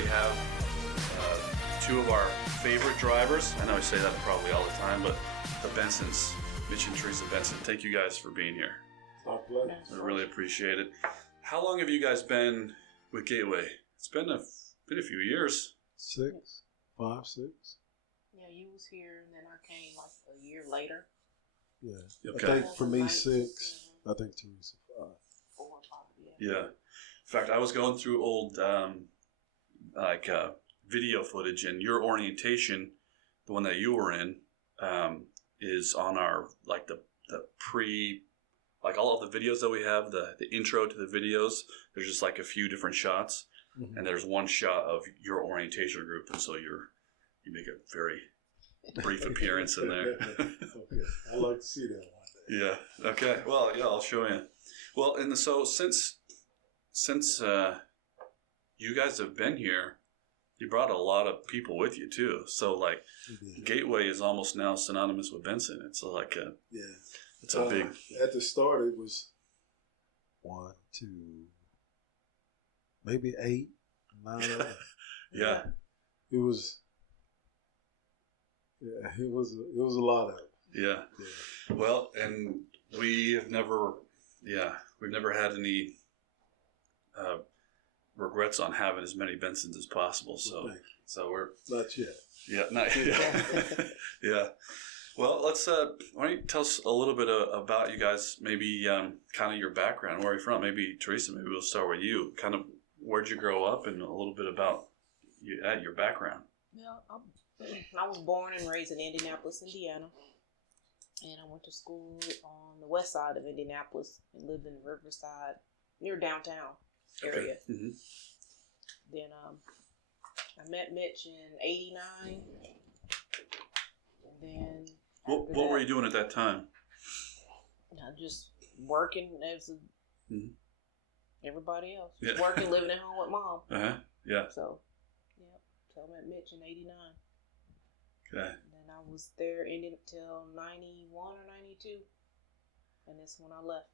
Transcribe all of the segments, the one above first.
we have two of our favorite drivers. I know I say that probably all the time, but the Bensons, Mitch and Theresa Benson. Thank you guys for being here. Our pleasure. I really appreciate it. How long have you guys been with Gateway? It's been a few years. 5, 6. Yeah, you was here, and then I came like a year later. Yeah. Okay. I think for me 6. I think Theresa 5. 4 or 5. Yeah. In fact, I was going through old video footage, and your orientation, the one that you were in, is on our the pre, all of the videos that we have, the intro to the videos. There's just a few different shots, and there's one shot of your orientation group, and so you make a very brief appearance in there. Okay, I'd like to see that one day. Yeah. Okay. Well, yeah, I'll show you. Well, and so since you guys have been here, you brought a lot of people with you too. So Gateway is almost now synonymous with Benson. It's it's a big. At the start, it was 1, 2, maybe 8, 9. Yeah. It was. Yeah, it was a lot of it. Yeah. Well, and we've never had any regrets on having as many Bensons as possible. So we're not yet. Yeah, not yet. Yeah. Well, let's. Why don't you tell us a little bit about you guys? Maybe kind of your background. Where are you from? Maybe Theresa. Maybe we'll start with you. Kind of where'd you grow up, and a little bit about your background. Yeah, I was born and raised in Indianapolis, Indiana, and I went to school on the west side of Indianapolis and lived in Riverside, near downtown area. Okay. Mm-hmm. Then I met Mitch in '89, and then what were you doing at that time? Just working as everybody else, just working, living at home with mom. Yeah. So I met Mitch in '89. Okay. And then I was there until 91 or 92, and that's when I left.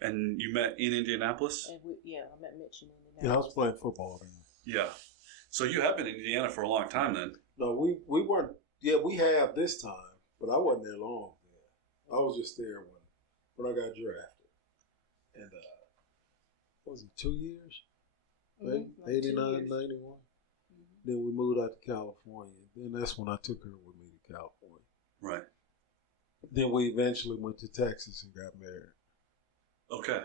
And you met in Indianapolis? And I met Mitch in Indianapolis. Yeah, I was playing football then. Yeah. So you have been in Indiana for a long time then? No, we weren't. Yeah, we have this time, but I wasn't there long. Yeah. I was just there when I got drafted. And what was it, 2 years? Mm-hmm. 89, 91. Then we moved out to California. Then that's when I took her with me to California. Right. Then we eventually went to Texas and got married. Okay.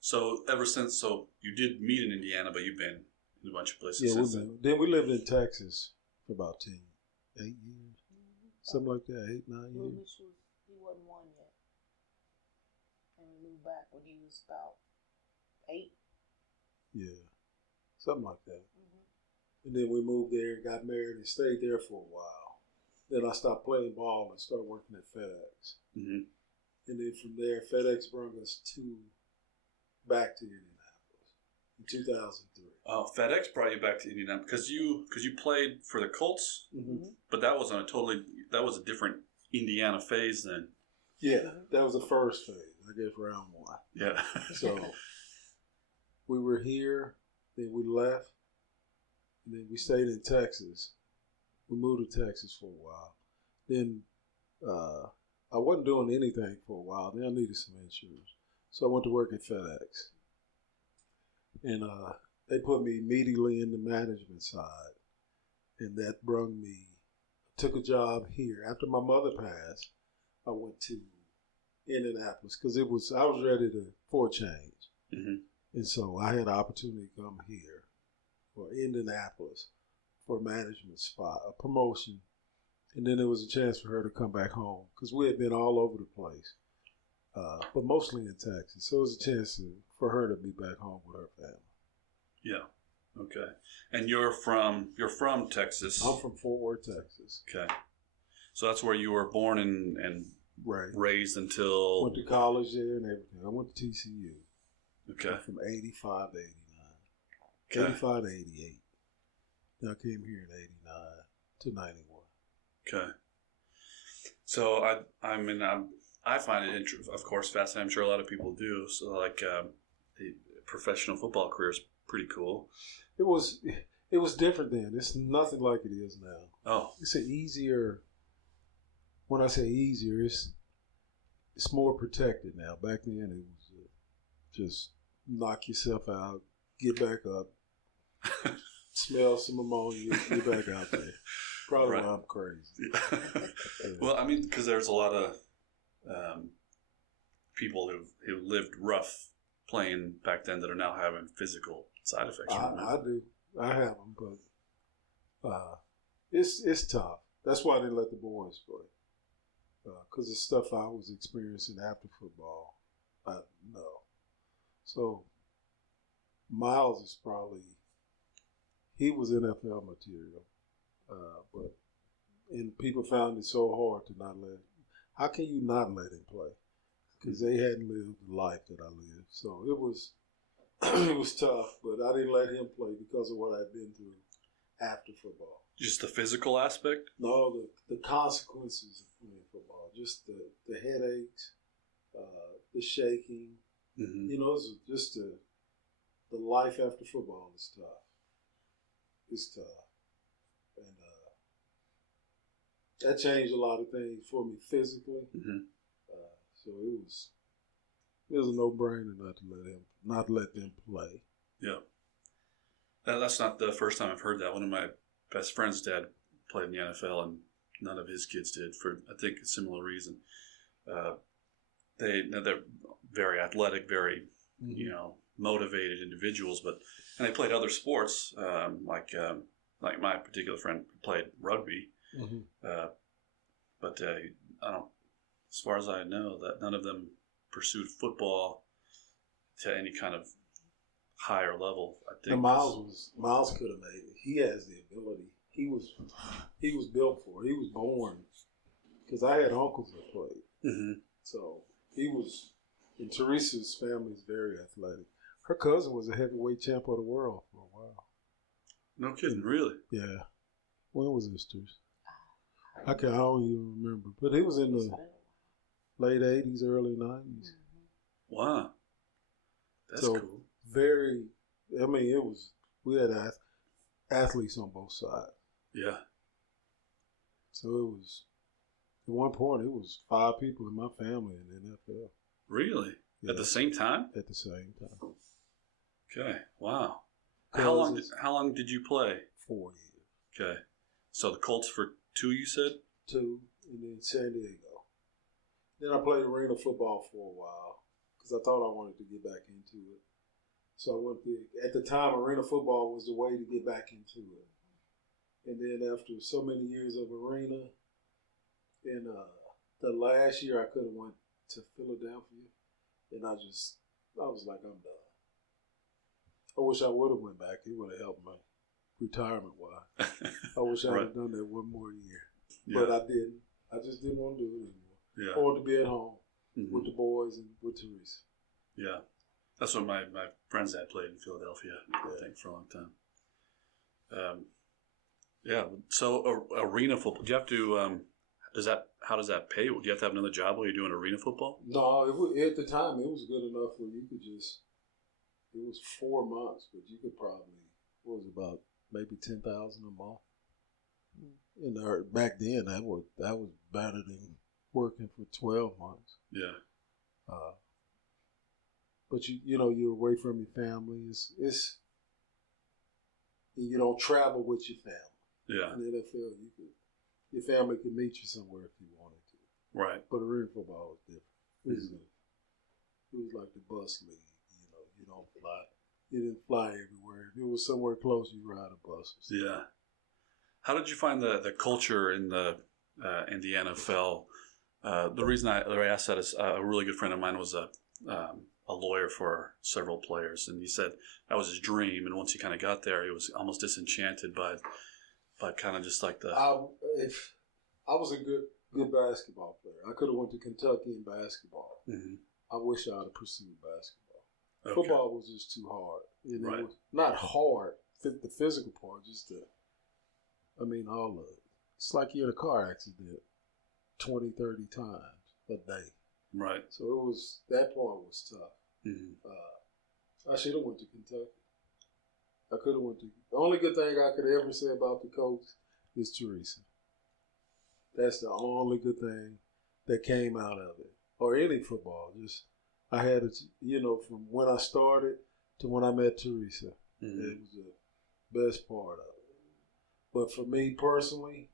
So ever since, you did meet in Indiana, but you've been in a bunch of places since then. Then we lived in Texas for about 8 years. Something like that, 8, 9 years. He wasn't 1 yet. And we moved back when he was about 8. Yeah. Something like that. And then we moved there and got married and stayed there for a while. Then I stopped playing ball and started working at FedEx. Mm-hmm. And then from there, FedEx brought us back to Indianapolis in 2003. Oh, FedEx brought you back to Indianapolis because you played for the Colts, but that was a different Indiana phase then. Yeah, that was the first phase, I guess, round 1. Yeah. So we were here, then we left. And then we stayed in Texas. We moved to Texas for a while. Then I wasn't doing anything for a while. Then I needed some insurance. So I went to work at FedEx. And they put me immediately in the management side. And that took a job here. After my mother passed, I went to Indianapolis because I was ready for a change. Mm-hmm. And so I had an opportunity to come here. Or Indianapolis for a management spot, a promotion. And then there was a chance for her to come back home because we had been all over the place, but mostly in Texas. So it was a chance for her to be back home with her family. Yeah. Okay. And you're from Texas? I'm from Fort Worth, Texas. Okay. So that's where you were born and raised until... Went to college there and everything. I went to TCU. Okay. From 85 to 89. Okay. 85 to 88. Then I came here in 89 to 91. Okay. So I find it of course, fascinating. I'm sure a lot of people do. So the professional football career is pretty cool. It It was different then. It's nothing like it is now. Oh, It's an easier. When I say easier, it's more protected now. Back then, it was just knock yourself out, get back up, smell some ammonia, get back out there. Probably right. why I'm crazy. Yeah. Well, I mean, because there's a lot of people who lived rough playing back then that are now having physical side effects. I do. I have them, but it's tough. That's why they let the boys play. Because the stuff I was experiencing after football, no. So Miles is he was NFL material, and people found it so hard to not let. How can you not let him play? Because they hadn't lived the life that I lived. So it was it was tough, but I didn't let him play because of what I'd been through after football. Just the physical aspect? No, the consequences of playing football, just the headaches, the shaking. Mm-hmm. You know, it's just the life after football is tough. It's tough, and that changed a lot of things for me physically. Mm-hmm. So it was a no-brainer not to let them play. Yeah, that's not the first time I've heard that. One of my best friend's dad played in the NFL, and none of his kids did for, I think, a similar reason. They're very athletic, very motivated individuals, and they played other sports, like my particular friend played rugby, but I don't. As far as I know, that none of them pursued football to any kind of higher level. I think. And Miles could have made it. He has the ability. He was built for it. He was born because I had uncles that played. Mm-hmm. So he was. And Theresa's family is very athletic. Her cousin was a heavyweight champ of the world for a while. No kidding, really? Yeah. When was this, Teresa? I don't even remember. But it was in the late 80s, early 90s. Wow. That's so cool. We had athletes on both sides. Yeah. So it was, at one point, it was 5 people in my family in the NFL. Really? Yeah. At the same time? At the same time. Okay. Wow. How long did you play? 4 years. Okay. So the Colts for 2, you said? 2, and then San Diego. Then I played arena football for a while because I thought I wanted to get back into it. So I went at the time, arena football was the way to get back into it. And then after so many years of arena, in the last year I could have went to Philadelphia, and I was like, I'm done. I wish I would have went back. It would have helped my retirement wise. I wish I had done that one more year. Yeah. But I didn't. I just didn't want to do it anymore. Yeah. I wanted to be at home with the boys and with Theresa. Yeah. That's what my friends dad played in Philadelphia, I think, for a long time. Yeah. So arena football, do you have to, how does that pay? Do you have to have another job while you're doing arena football? No, at the time it was good enough where you could it was 4 months, but you could probably, what was it, about maybe $10,000 a month. And back then that was better than working for 12 months. Yeah. But you're away from your family. It's you don't travel with your family. Yeah. In the NFL, your family could meet you somewhere if you wanted to. Right. But arena football was different. It was like the bus league. You don't fly. You didn't fly everywhere. If it was somewhere close, you ride a bus. Yeah. How did you find the culture in the NFL? The reason I asked that is a really good friend of mine was a lawyer for several players, and he said that was his dream. And once he kind of got there, he was almost disenchanted by kind of just like the. If I was a good basketball player, I could have went to Kentucky in basketball. Mm-hmm. I wish I had pursued basketball. Okay. Football was just too hard. Right. It was not hard, the physical part, just all of it. It's like you're in a car accident 20, 30 times a day. Right. So that part was tough. Mm-hmm. I should have went to Kentucky. I could have went to. The only good thing I could ever say about the coach is Theresa. That's the only good thing that came out of it, or any football. Just I had it, from when I started to when I met Theresa. Mm-hmm. It was the best part of it. But for me personally,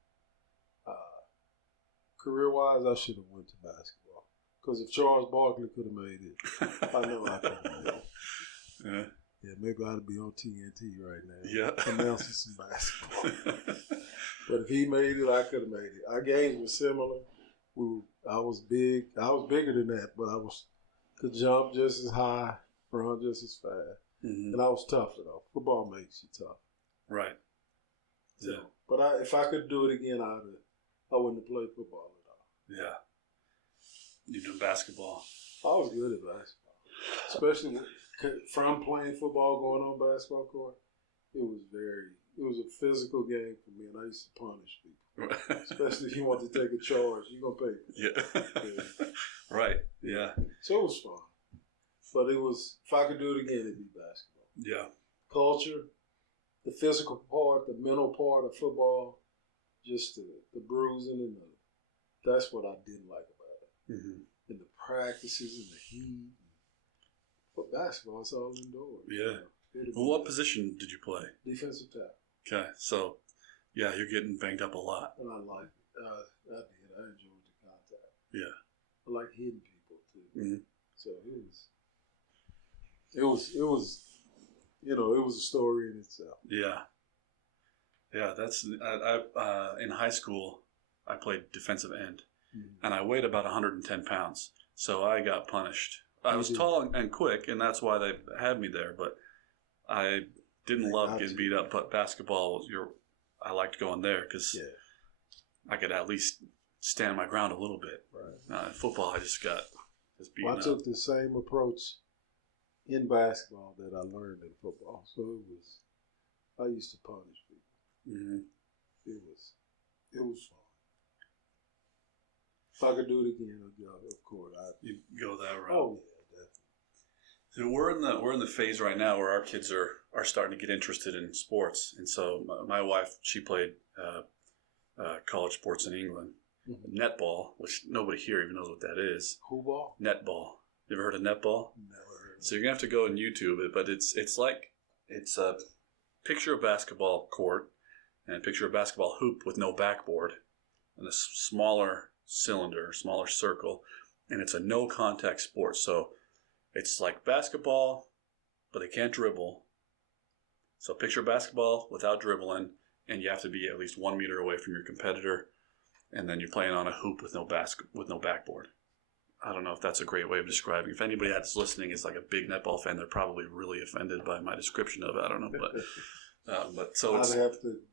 career-wise, I should have went to basketball. Because if Charles Barkley could have made it, I know I could have made it. Yeah, maybe I'd be on TNT right now. Yeah. Announcing some basketball. But if he made it, I could have made it. Our games were similar. I was big. I was bigger than that, but could jump just as high, run just as fast. Mm-hmm. And I was tougher, though. Football makes you tough. Right. So, yeah. But if I could do it again, I wouldn't have played football at all. Yeah. You do basketball. I was good at basketball. Especially from playing football, going on basketball court. It was a physical game for me, and I used to punish people. Especially if you want to take a charge, you're going to pay. Yeah. Right. Yeah. So it was fun. But if I could do it again, it'd be basketball. Yeah. Culture, the physical part, the mental part of football, just the bruising and that's what I didn't like about it. Mm-hmm. And the practices and the heat. But basketball, it's all indoors. Yeah. Well, what position did you play? Defensive tackle. Okay, so yeah, you're getting banged up a lot. And I liked it. I did. I enjoyed the contact. Yeah. I like hitting people too. Mm-hmm. So it was a story in itself. Yeah. Yeah, that's I in high school I played defensive end, mm-hmm. and I weighed about 110 pounds, so I got punished. I was tall and quick, and that's why they had me there. But I didn't love getting beat up. But basketball, I liked going there because I could at least stand my ground a little bit. Right. In football, I just got beaten up. I took the same approach in basketball that I learned in football. So I used to punish people. Mm-hmm. It was fun. If I could do it again, of course, you go that route. Oh yeah, So definitely. we're in the phase right now where our kids are starting to get interested in sports, and so my wife, she played college sports in England, mm-hmm. netball, which nobody here even knows what that is. Who ball? Netball. You ever heard of netball? Never heard. So you're gonna have to go and YouTube it, but it's a picture of basketball court and a picture of basketball hoop with no backboard and a smaller cylinder, smaller circle, and it's a no contact sport. So it's like basketball, but they can't dribble. So picture basketball without dribbling, and you have to be at least 1 meter away from your competitor, and then you're playing on a hoop with no backboard. I don't know if that's a great way of describing. If anybody that's listening is like a big netball fan, they're probably really offended by my description of it. I don't know, but so it's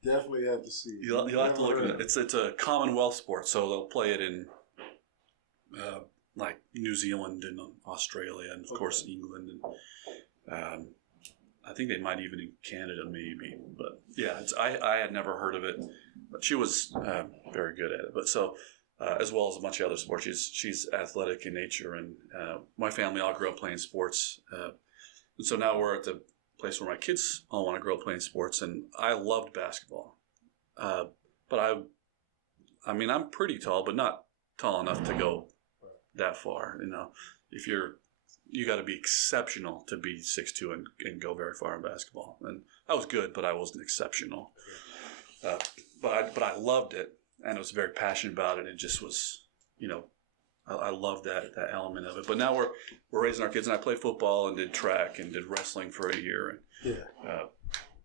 definitely have to see. You'll have to look at it. It's a Commonwealth sport, so they'll play it in like New Zealand and Australia, and of course England, and I think they might even in Canada maybe. But yeah, I had never heard of it, but she was very good at it. But so as well as a bunch of other sports, she's athletic in nature, and my family all grew up playing sports, and so now we're at the place where my kids all want to grow up playing sports, and I loved basketball. But I mean, I'm pretty tall, but not tall enough to go that far. If you got to be exceptional to be 6'2" and go very far in basketball. And I was good, but I wasn't exceptional. But I loved it, and I was very passionate about it. It just was, I loved that element of it. But now we're raising our kids, and I played football and did track and did wrestling for a year.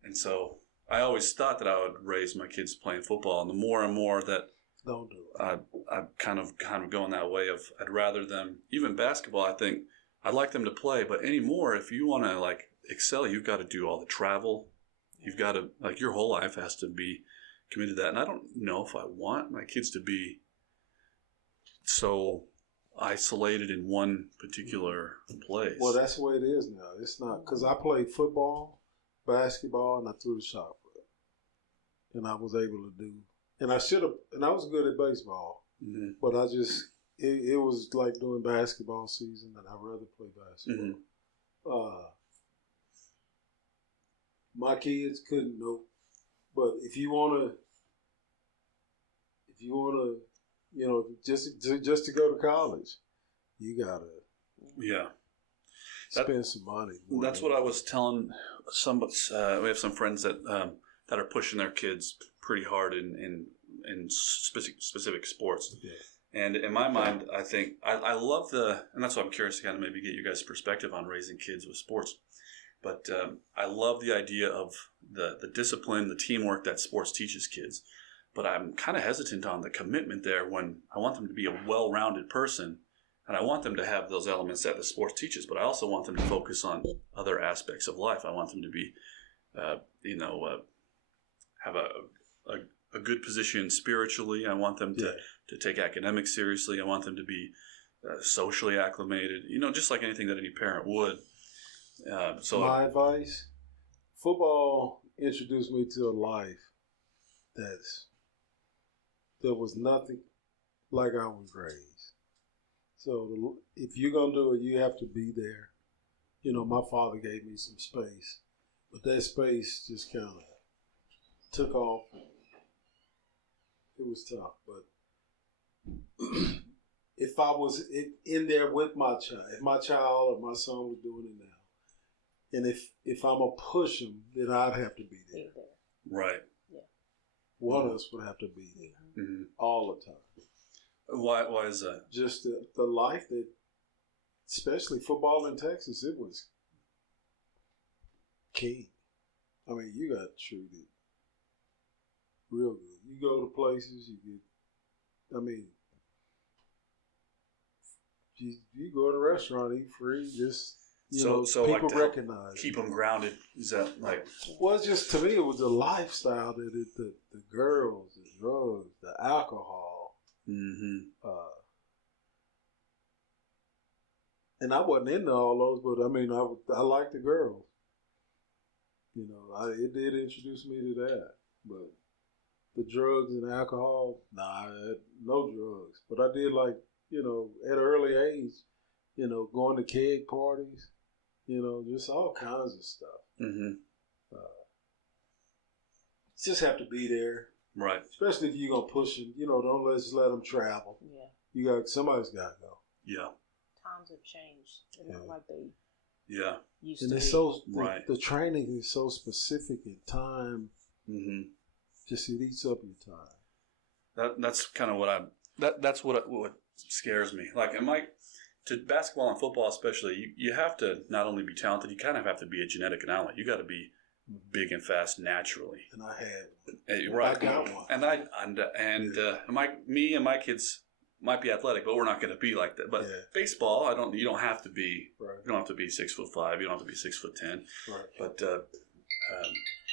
And so I always thought that I would raise my kids playing football, and the more and more that don't do it. I'm kind of going that way of I'd rather them, even basketball, I think I'd like them to play, but anymore, if you want to like excel, you've got to do all the travel. You've got to, like, your whole life has to be committed to that. And I don't know if I want my kids to be so isolated in one particular place. Well, that's the way it is now. It's not, because I played football, basketball, and I threw the shot put. And I was able to do, and I should have, and I was good at baseball, mm-hmm. but I just, it was like doing basketball season, and I'd rather play basketball. Mm-hmm. My kids couldn't know. But if you wanna, just to go to college, you gotta spend some money. That's what I was telling some. We have some friends that are pushing their kids pretty hard in specific sports. Yeah. And in my mind, I think I love and that's why I'm curious to kind of maybe get you guys' perspective on raising kids with sports. But I love the idea of the discipline, the teamwork that sports teaches kids. But I'm kind of hesitant on the commitment there when I want them to be a well-rounded person. And I want them to have those elements that the sports teaches, but I also want them to focus on other aspects of life. I want them to be, have a good position spiritually. I want them to take academics seriously. I want them to be socially acclimated, just like anything that any parent would. So my advice, football introduced me to a life there was nothing like I was raised. So if you're going to do it, you have to be there. My father gave me some space, but that space just kind of took off. It was tough, but if I was in there with my child, if my child or my son was doing it now, and if I'm going to push them, then I'd have to be there. Right. Yeah. One of us would have to be there all the time. Why is that? Just the life that, especially football in Texas, it was king. I mean, you got treated real good. You go to places, you go to a restaurant, eat free, just, so people like recognize keep them grounded. Is that like? Well, it's just, to me, it was the lifestyle, the girls, the drugs, the alcohol. Mm-hmm. And I wasn't into all those, but I mean, I liked the girls. It did introduce me to that. But the drugs and alcohol, no drugs. But I did like, at an early age, going to keg parties, just all kinds of stuff. Mm-hmm. Just have to be there. Right. Especially if you're going to push them, don't just let them travel. Yeah. Somebody's got to go. Yeah. Times have changed. They're not like they used and to it's be. so, right. The training is so specific in time. Mm-hmm. Just it eats up your time. That's kind of what that's what scares me. Like, to basketball and football especially, you have to not only be talented, you kind of have to be a genetic anomaly. You got to be big and fast naturally. And I had one. Right. I got one. And me and my kids might be athletic, but we're not going to be like that. But baseball, you don't have to be. Right. You don't have to be 6'5". You don't have to be 6'10". Right. But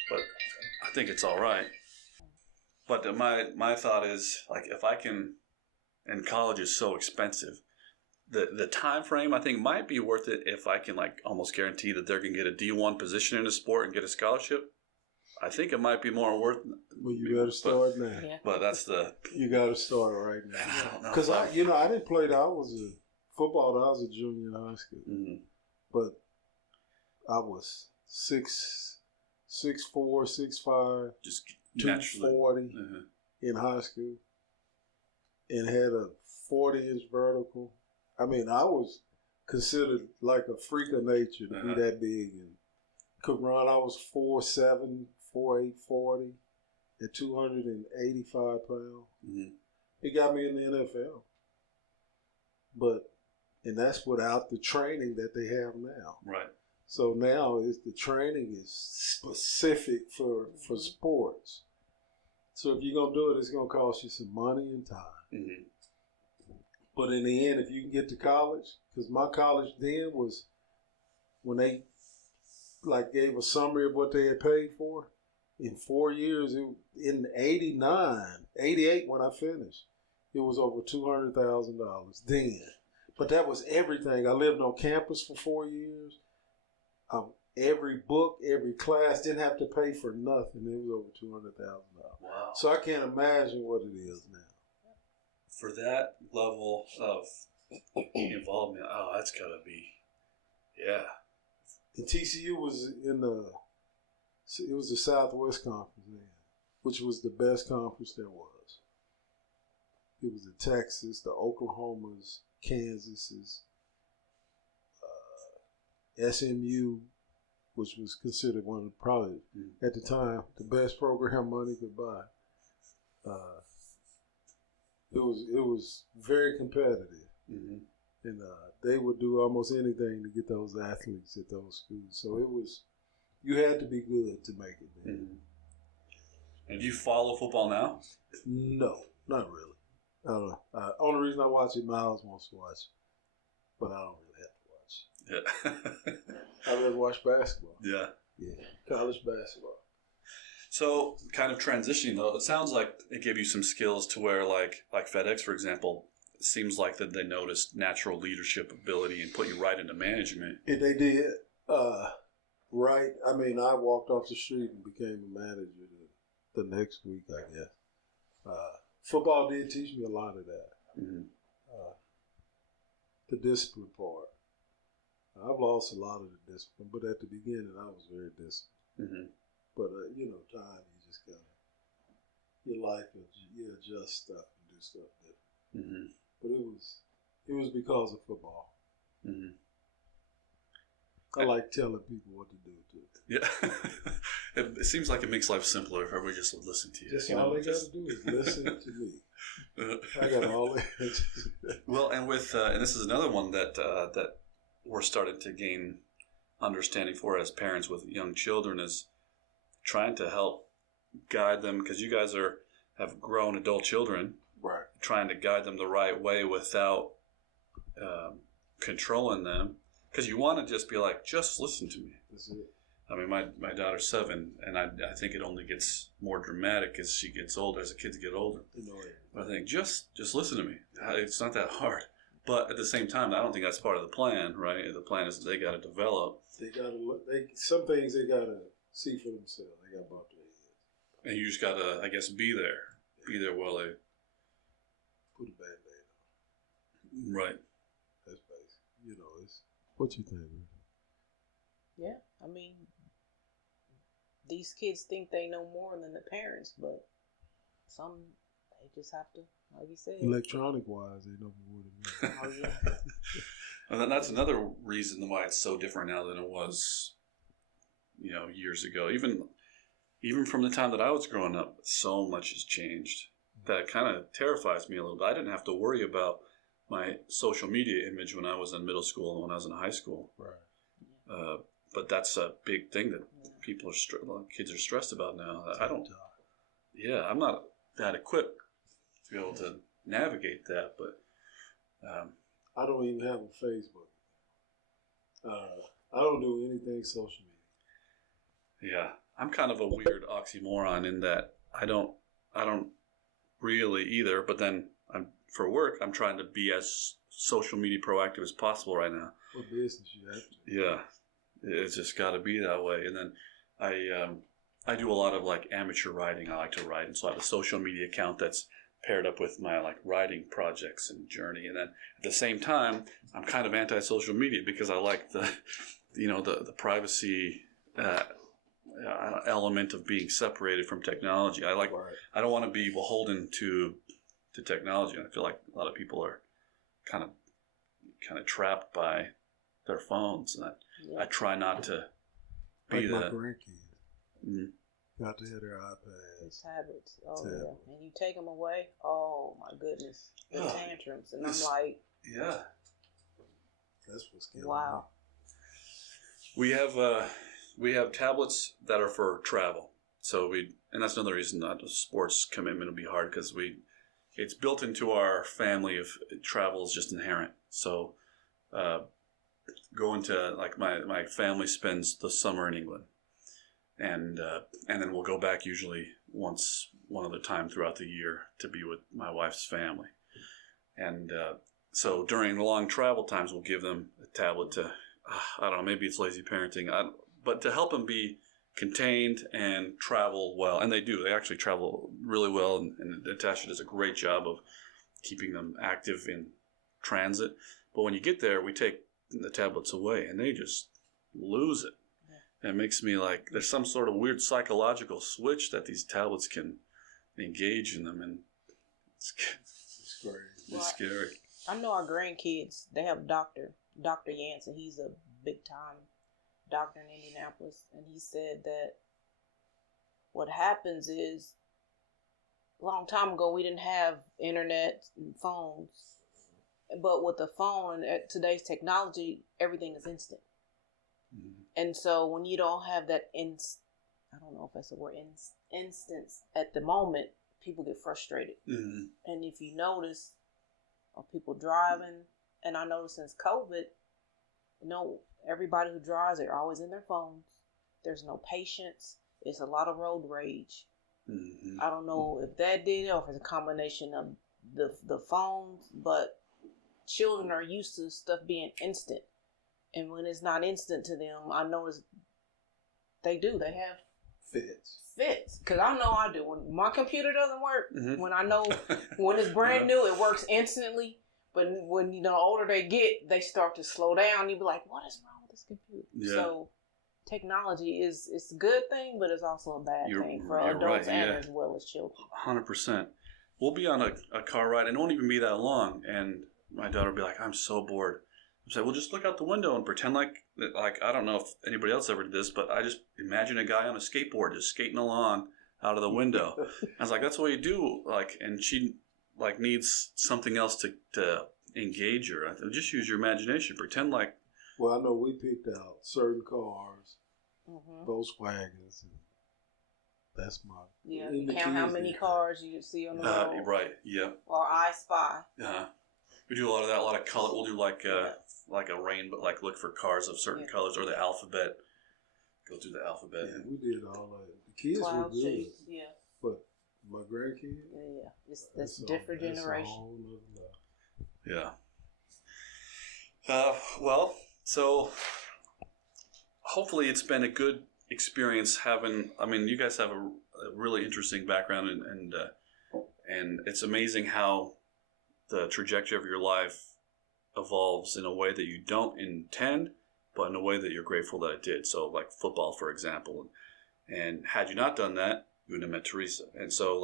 I think it's all right. But my thought is, like, if I can, and college is so expensive, the time frame I think might be worth it if I can, like, almost guarantee that they're going to get a D1 position in a sport and get a scholarship. I think it might be more worth. Well, you got to start now. Yeah. But that's the. You got to start right now. I don't know. Because I didn't play. I was a football. I was a junior in high school, but I was 6'4", 6'5", just 240 in high school, and had a 40-inch vertical. I mean, I was considered like a freak of nature to be that big, and could run. I was 4'7", 4'8", 40 at 285 pounds. Mm-hmm. It got me in the NFL. And that's without the training that they have now. Right. So now the training is specific for sports. So if you're going to do it, it's going to cost you some money and time. Mm-hmm. But in the end, if you can get to college, because my college then was when they gave a summary of what they had paid for, in 4 years, in 88 when I finished, it was over $200,000 then. But that was everything. I lived on campus for 4 years. Every book, every class, didn't have to pay for nothing. It was over $200,000. Wow. So I can't imagine what it is now. For that level of involvement, that's got to be, yeah. And TCU was in the it was the Southwest Conference then, which was the best conference there was. It was the Texas, the Oklahomas, Kansases, SMU, which was considered one of the, probably at the time, the best program money could buy. It was very competitive, and they would do almost anything to get those athletes at those schools. So you had to be good to make it there. And do you follow football now? No, not really. I don't know. Only reason I watch it, Miles wants to watch it, but I don't really have to watch it. Yeah. I rather watch basketball. Yeah. College basketball. So, kind of transitioning though, it sounds like it gave you some skills to where, like FedEx, for example, it seems like that they noticed natural leadership ability and put you right into management. They did. Right. I mean, I walked off the street and became a manager the next week, I guess. Football did teach me a lot of that. The discipline part. I've lost a lot of the discipline, but at the beginning, I was very disciplined. But, time, you just got to, your life, you adjust stuff and do stuff different. But it was because of football. I like telling people what to do, too. Yeah. It seems like it makes life simpler if everybody just would listen to you. Just all they got to do is listen to me. I got all that. Well, and with and this is another one that we're starting to gain understanding for as parents with young children is trying to help guide them, because you guys have grown adult children, right? Trying to guide them the right way without controlling them, because you want to just be like, just listen to me. That's it. I mean, my daughter's 7, and I think it only gets more dramatic as she gets older, as the kids get older. But I think just listen to me. It's not that hard. But at the same time, I don't think that's part of the plan, right? The plan is they got to develop. Some things they got to see for themselves. They got to bump their heads. And you just got to, I guess, be there. Be there while they put a Band-Aid on. Right. That's basic. It's what you think. Yeah, I mean, these kids think they know more than the parents, but some they just have to, like you said. Electronic wise, they know more than me. Oh yeah. And then that's another reason why it's so different now than it was, years ago. Even from the time that I was growing up, so much has changed that it kind of terrifies me a little bit. I didn't have to worry about my social media image when I was in middle school and when I was in high school. Right. But that's a big thing that kids are stressed about now. I'm not that equipped to be able to navigate that, but I don't even have a Facebook. I don't do anything social media. Yeah, I'm kind of a weird oxymoron in that I don't really either. But then for work, I'm trying to be as social media proactive as possible right now. For business, you have to. Yeah, it's just got to be that way. And then I do a lot of like amateur writing. I like to write, and so I have a social media account that's paired up with my like writing projects and journey. And then at the same time, I'm kind of anti-social media because I like the privacy element of being separated from technology. I don't want to be beholden to technology. And I feel like a lot of people are kind of trapped by their phones, and I try not to be like that. My grandkids got to have their iPads, tablets. Oh yeah, and you take them away. Oh my goodness, the tantrums, and I'm like, yeah, that's what's killing wow. Me. We have tablets that are for travel. So and that's another reason that the sports commitment will be hard, because it's built into our family of travel is just inherent. So going to, like, my family spends the summer in England, and then we'll go back usually one other time throughout the year to be with my wife's family. And so during the long travel times, we'll give them a tablet to, I don't know, maybe it's lazy parenting, but to help them be contained and travel well. And they do. They actually travel really well, and Natasha does a great job of keeping them active in transit. But when you get there, we take the tablets away, and they just lose it. It makes me like there's some sort of weird psychological switch that these tablets can engage in them, and it's scary. It's scary. I know our grandkids. They have Dr. Yansen. He's a big time doctor in Indianapolis, and he said that what happens is a long time ago we didn't have internet and phones, but with the phone and today's technology, everything is instant. Mm-hmm. And so when you don't have that I don't know if that's the word, instance at the moment, people get frustrated. Mm-hmm. And if you notice, people driving, and I noticed since COVID, everybody who drives, they're always in their phones. There's no patience. It's a lot of road rage. Mm-hmm. I don't know if that did it or if it's a combination of the phones, but children are used to stuff being instant. And when it's not instant to them, I notice they have fits. Because I know I do. When my computer doesn't work, mm-hmm. when I know when it's brand new, it works instantly. But when older they get, they start to slow down. You be like, what is wrong with this computer? Yeah. So technology it's a good thing, but it's also a bad thing for adults and as well as children. 100%. We'll be on a car ride, and it won't even be that long, and my daughter will be like, I'm so bored. I say, well, just look out the window and pretend like I don't know if anybody else ever did this, but I just imagine a guy on a skateboard just skating along out of the window. I was like, that's what you do. And she needs something else to engage her. Just use your imagination. Pretend like. Well, I know we picked out certain cars, mm-hmm. Volkswagens. And that's my. Yeah, you count how many cars you see on the road. Right. Yeah. Or I Spy. We do a lot of that. A lot of color. We'll do like a rain, but look for cars of certain colors or the alphabet. Go through the alphabet. Yeah, we did all that. The kids were good. Shape. Yeah. But my grandkids. Yeah. It's different generation. Yeah. Well, so hopefully it's been a good experience having. I mean, you guys have a really interesting background, and it's amazing how the trajectory of your life evolves in a way that you don't intend, but in a way that you're grateful that it did. So, like football, for example, and had you not done that, you wouldn't have met Theresa. And so,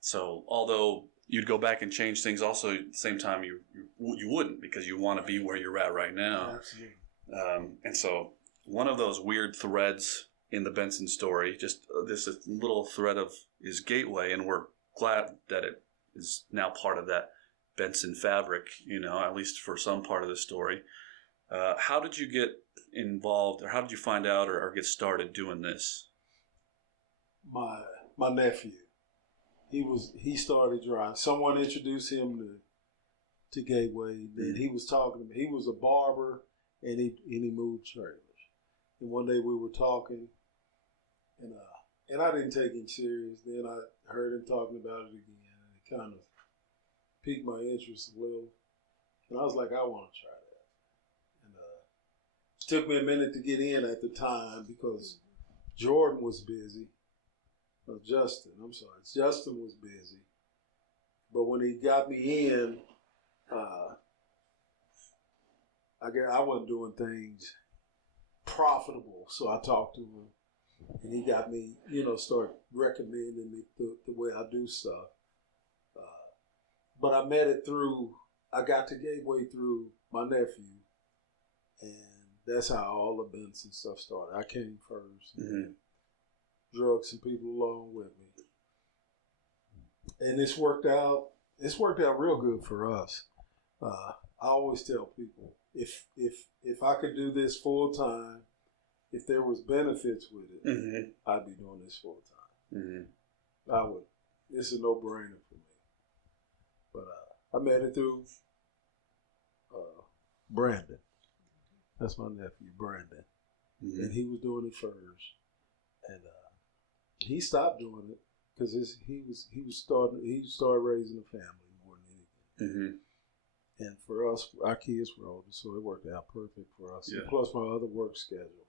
so although you'd go back and change things, also at the same time you wouldn't, because you want to be where you're at right now. Absolutely. And so one of those weird threads in the Benson story, just this little thread of is Gateway, and we're glad that it is now part of that Benson fabric, at least for some part of the story. How did you get involved, or how did you find out or get started doing this? My nephew, he started driving. Someone introduced him to Gateway. Then he was talking to me. He was a barber, and he moved trailers. And one day we were talking, and I didn't take him serious. Then I heard him talking about it again, and it kind of piqued my interest a little. And I was like, I want to try that. And it took me a minute to get in at the time because Jordan was busy. Justin was busy. But when he got me in, I wasn't doing things profitable. So I talked to him, and he got me, start recommending me the way I do stuff. But I got to Gateway through my nephew, and that's how all the Benson stuff started. I came first, and drug some people along with me. And it's worked out real good for us. I always tell people, if I could do this full time, if there was benefits with it, I'd be doing this full time. I would. It's a no-brainer for me. But I met it through Brandon. That's my nephew, Brandon. And he was doing it first. And he stopped doing it because he started raising a family more than anything. And for us, our kids were older, so it worked out perfect for us. Yeah. And plus my other work schedule,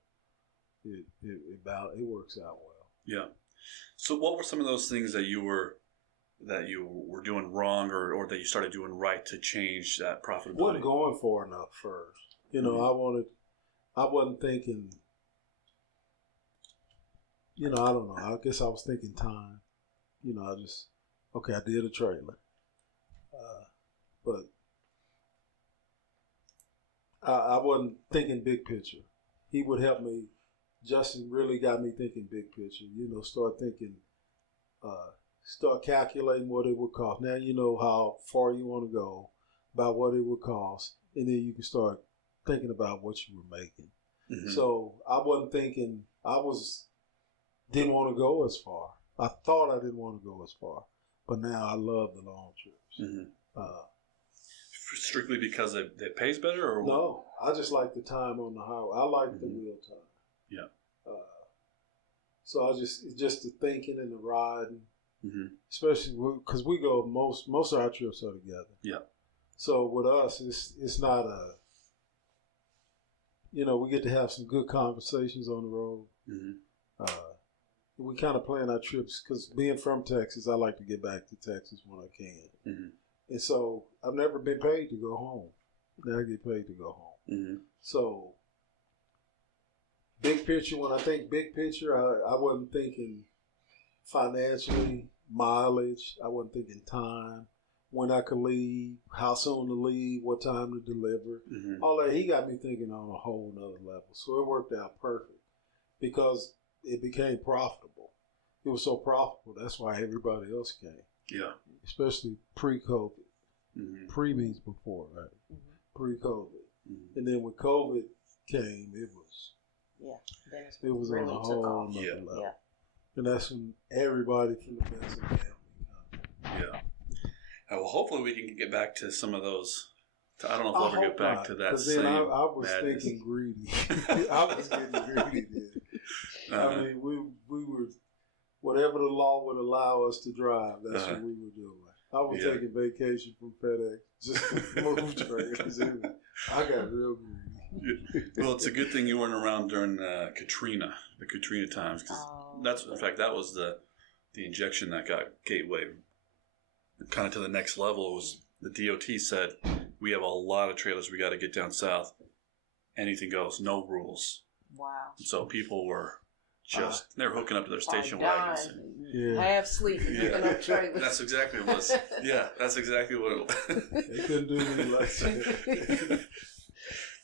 it works out well. Yeah. So what were some of those things that you were doing wrong or that you started doing right to change that profitability? Wasn't going for enough first. I wasn't thinking I don't know. I guess I was thinking time. I did a trailer. But I wasn't thinking big picture. He would help me. Justin really got me thinking big picture. Start thinking, start calculating what it would cost. Now you know how far you want to go, about what it would cost, and then you can start thinking about what you were making. Mm-hmm. So I wasn't thinking, didn't want to go as far. I thought I didn't want to go as far, but now I love the long trips. Mm-hmm. Strictly because it pays better, or no? I just like the time on the highway. I like the wheel time. Yeah. So it's just the thinking and the riding, especially because we go most of our trips are together. Yeah. So with us, it's not we get to have some good conversations on the road. Mm-hmm. We kind of plan our trips because being from Texas, I like to get back to Texas when I can. Mm-hmm. And so I've never been paid to go home. Now I get paid to go home. Mm-hmm. So big picture, when I think big picture, I wasn't thinking financially, mileage. I wasn't thinking time, when I could leave, how soon to leave, what time to deliver. Mm-hmm. All that, he got me thinking on a whole nother level. So it worked out perfect because it became profitable. It was so profitable. That's why everybody else came. Yeah. Especially pre-COVID. Mm-hmm. Pre means before, right? Mm-hmm. Pre-COVID. Mm-hmm. And then when COVID came, it was really on a whole nother level. Yeah. And that's when everybody from the Benson family comes. Yeah. Well, hopefully we can get back to some of those. I don't know if we'll ever get back to that same. Because then I was thinking greedy. I was getting greedy then. I mean, we were, whatever the law would allow us to drive, that's what we were doing. I was taking vacation from FedEx just to move trailers. I got real greedy. Well, it's a good thing you weren't around during the Katrina times, because that was the injection that got Gateway kind of to the next level. It was the DOT said, we have a lot of trailers we got to get down south. Anything goes, no rules. Wow. So people were they're hooking up to their station wagons. Half sleeping, hooking up trailers. That's exactly what it was. Yeah, that's exactly what it was. They couldn't do any lesson.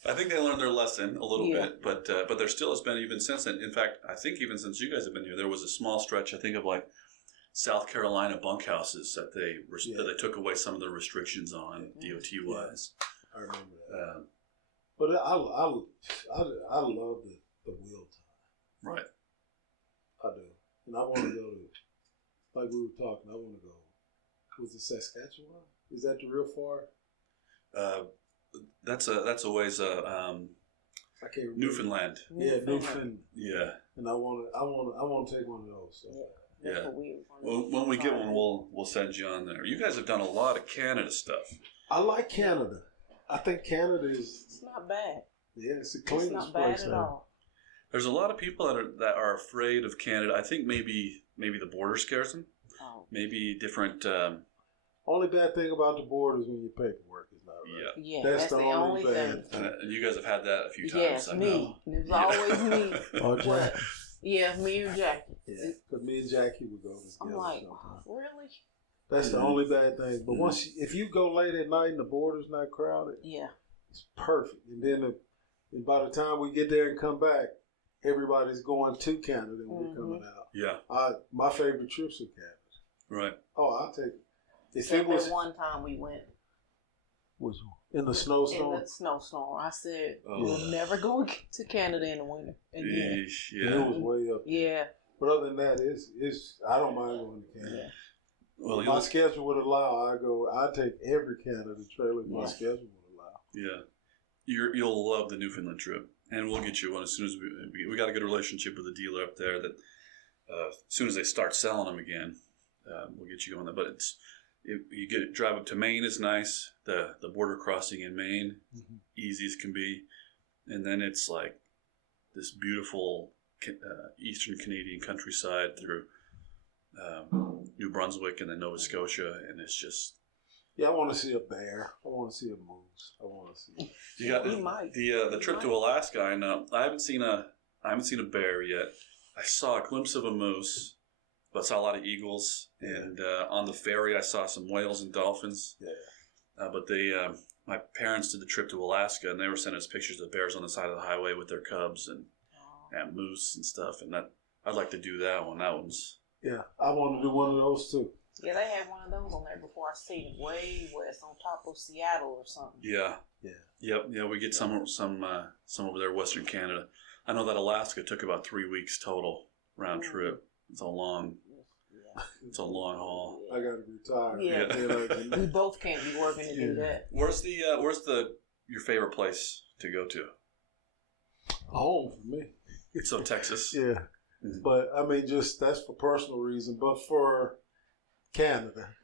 I think they learned their lesson a little bit, but there still has been, even since then. In fact, I think even since you guys have been here, there was a small stretch, I think, of like South Carolina bunkhouses that they took away some of the restrictions on DOT wise. I remember that. But I love the wheel time. Right. I do, and I want to go to, like we were talking. I want to go. Was it Saskatchewan? Is that the real far? That's a ways. I can't remember. Newfoundland. Yeah, Newfoundland. Yeah. And I want to take one of those. So. Yeah. Well, when we get one, we'll send you on there. You guys have done a lot of Canada stuff. I like Canada. I think Canada is. It's not bad. Yeah, it's the cleanest place. It's not bad at all. There's a lot of people that are afraid of Canada. I think maybe the border scares them. Oh. Maybe different. Only bad thing about the border is when your paperwork is not right. Yeah, that's the only thing. And you guys have had that a few times. Yes, me. It was always me. Oh, Jackie. Yeah, me and Jackie. Yeah, because me and Jackie would go together. I'm like, really? That's the only bad thing. But if you go late at night and the border's not crowded, it's perfect. And then and by the time we get there and come back, everybody's going to Canada and we're coming out. Yeah. My favorite trips are Canada. Right. Oh, I'll take it. Except that one time we went. Which one? In the snowstorm? In the snowstorm. I said, we'll never go to Canada in the winter. And it was way up there. Yeah. But other than that, it's I don't mind going to Canada. Yeah. Well, if my schedule would allow, I take every Canada trailer my schedule would allow. Yeah. You'll love the Newfoundland trip. And we'll get you one as soon as we got a good relationship with the dealer up there that as soon as they start selling them again, we'll get you on there. But drive up to Maine is nice. The border crossing in Maine, easy as can be. And then it's like this beautiful eastern Canadian countryside through New Brunswick and then Nova Scotia. And it's just... Yeah, I want to see a bear. I want to see a moose. I want to see... You got the trip to Alaska. I know. I haven't seen a bear yet. I saw a glimpse of a moose, but saw a lot of eagles. And on the ferry, I saw some whales and dolphins. Yeah. But my parents did the trip to Alaska, and they were sending us pictures of bears on the side of the highway with their cubs and moose and stuff. And that I'd like to do that one. That one's I want to do one of those too. Yeah, they had one of those on there before I seen it, way west on top of Seattle or something. Yeah. Yep. Yeah, we get some over there, Western Canada. I know that Alaska took about 3 weeks total round trip. It's a long haul. I gotta retire. Yeah. We both can't be working to do that. Where's your favorite place to go to? Home for me. So Texas. Yeah. Mm-hmm. But I mean, just that's for personal reason. But for Canada,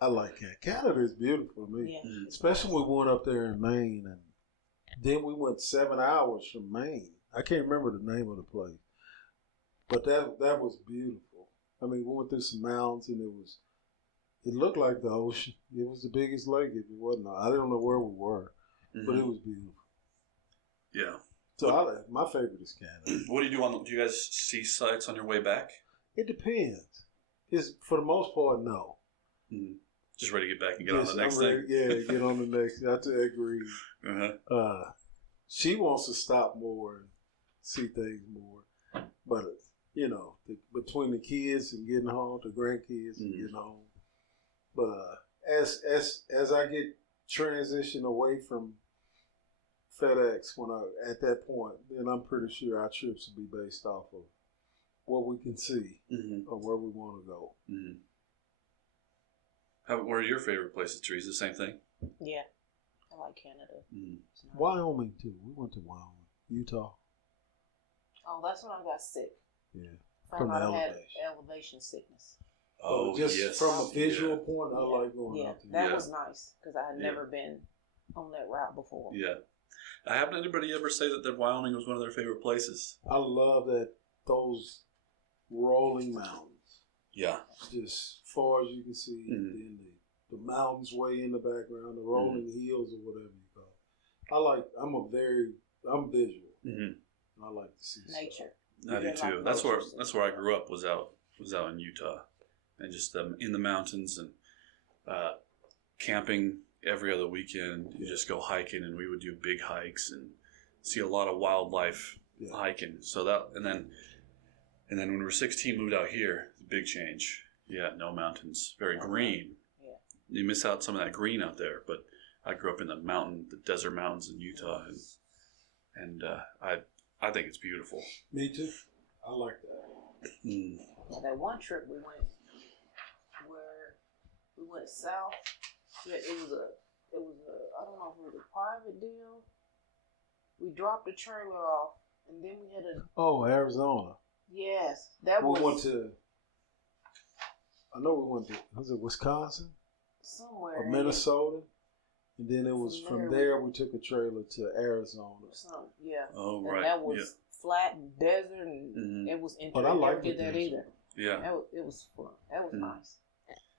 I like Canada. Canada is beautiful to me. Yeah. Especially when we went up there in Maine, and then we went 7 hours from Maine. I can't remember the name of the place, but that was beautiful. I mean, we went through some mountains, and it looked like the ocean. It was the biggest lake if it wasn't. I don't know where we were, but it was beautiful. Yeah. So my favorite is Canada. What do you do do you guys see sights on your way back? It depends. It's for the most part, no. Mm-hmm. Just ready to get back and get on the next thing. Yeah, get on the next. I agree. Uh-huh. She wants to stop more and see things more, but between the kids and getting home, the grandkids and getting home. But as I get transitioned away from FedEx, at that point, then I'm pretty sure our trips will be based off of what we can see or where we want to go. Mm-hmm. What are your favorite places, Theresa? Same thing? Yeah, I like Canada. Mm-hmm. Wyoming too. We went to Wyoming, Utah. Oh, that's when I got sick. Yeah, from the elevation. I had elevation sickness. Oh, just yes. From a visual point, I like going out there. That was nice because I had never been on that route before. Yeah. Haven't anybody ever say that Wyoming was one of their favorite places? I love those rolling mountains. Yeah. Just far as you can see, and then the mountains way in the background, the rolling hills or whatever you call it. I'm visual. I like to see nature. Stuff. I do too. That's where I grew up. Was out in Utah, and just in the mountains and camping every other weekend. You just go hiking, and we would do big hikes and see a lot of wildlife hiking. So and then when we were 16, moved out here. Big change. Yeah, no mountains. Very green. Yeah. You miss out some of that green out there. But I grew up in the desert mountains in Utah, and I think it's beautiful. Me too. I like that. That one trip we went where we went south. It was a I don't know if it was a private deal. We dropped the trailer off, and then we had Arizona. Yes, we went to. I know we went to. Was it Wisconsin? Somewhere. Or Minnesota, and then it was from there we took a trailer to Arizona. Yeah. Oh, and right. that was flat and desert, and it was interesting. But I liked did that either. Yeah. It was fun. That was nice.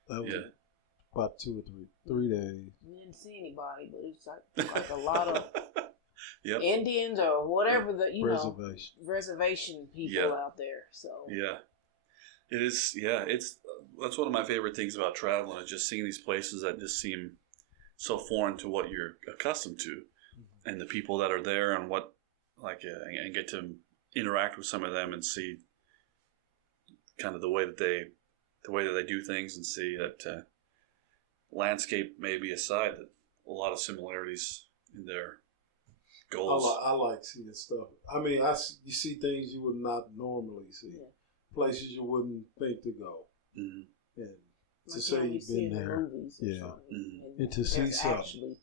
That was about 2 or 3 days. We didn't see anybody, but it was like a lot of Indians or whatever reservation people out there. So it is. Yeah, that's one of my favorite things about traveling is just seeing these places that just seem so foreign to what you're accustomed to, and the people that are there and and get to interact with some of them and see kind of the way that they do things and see that landscape maybe aside, that a lot of similarities in their goals. I like seeing stuff. I mean, you see things you would not normally see, places you wouldn't think to go, and to say you've been there, and to see something actually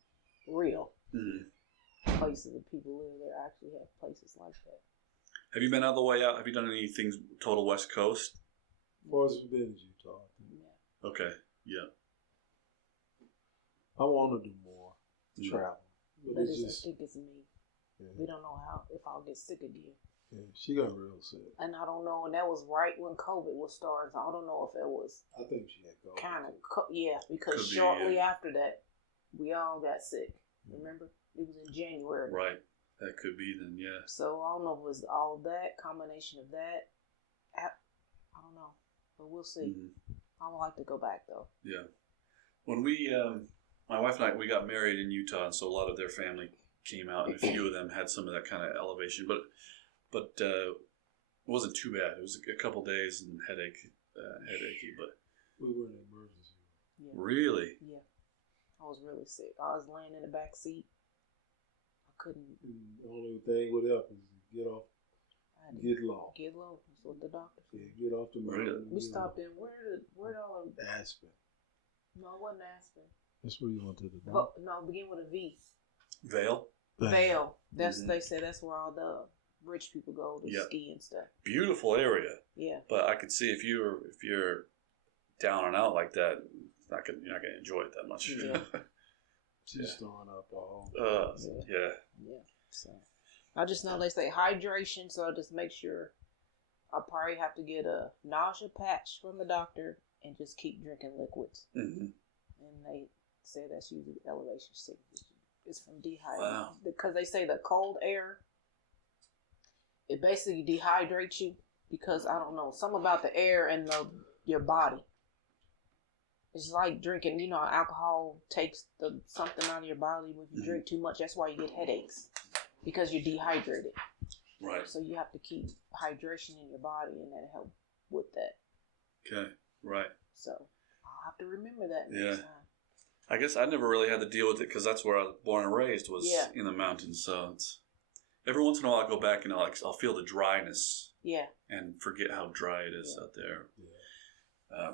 real places that people live there actually have places like that. Have you been all the way out? Have you done anything total West Coast? As far as we've been in Utah. Yeah. Okay. Yeah. I want to do more travel, but it's just, I think it's me. Yeah. We don't know if I'll get sick again. Yeah, she got real sick, and I don't know. And that was right when COVID was starting. So I don't know if it was. I think she had COVID. Kind of, because shortly after that, we all got sick. Remember, it was in January. Right. That could be then. Yeah. So I don't know if it was all that combination of that, but we'll see. I would like to go back though. Yeah. When we, my wife and I, we got married in Utah, and so a lot of their family came out, and a few of them had some of that kind of elevation, but it wasn't too bad. It was a couple days and headachy, but we were in emergency. Yeah. Really? Yeah. I was really sick. I was laying in the back seat. I couldn't. The only thing would help is get off. Get low. Get low. That's what the doctor said. Yeah, get off the mountain. We stopped in. Where all of Aspen. No, it wasn't Aspen. That's where you went to the doctor. No, begin with a V. Vale. They said that's where all the rich people go to ski and stuff. Beautiful area. Yeah. But I could see if you're down and out like that, you're not gonna enjoy it that much. Yeah. She's throwing up all. Yeah. So I just know they say hydration, so I just make sure. I'll probably have to get a nausea patch from the doctor and just keep drinking liquids. Mm-hmm. And they say that's usually elevation sickness. It's from dehydration. Wow. Because they say the cold air, it basically dehydrates you because, I don't know, something about the air and your body. It's like drinking, alcohol takes something out of your body. When you drink too much, that's why you get headaches. Because you're dehydrated. Right. So you have to keep hydration in your body, and that helps with that. Okay. Right. So I'll have to remember that next time. I guess I never really had to deal with it because that's where I was born and raised, was in the mountains. So it's every once in a while I go back and I'll feel the dryness. Yeah. And forget how dry it is out there. Yeah.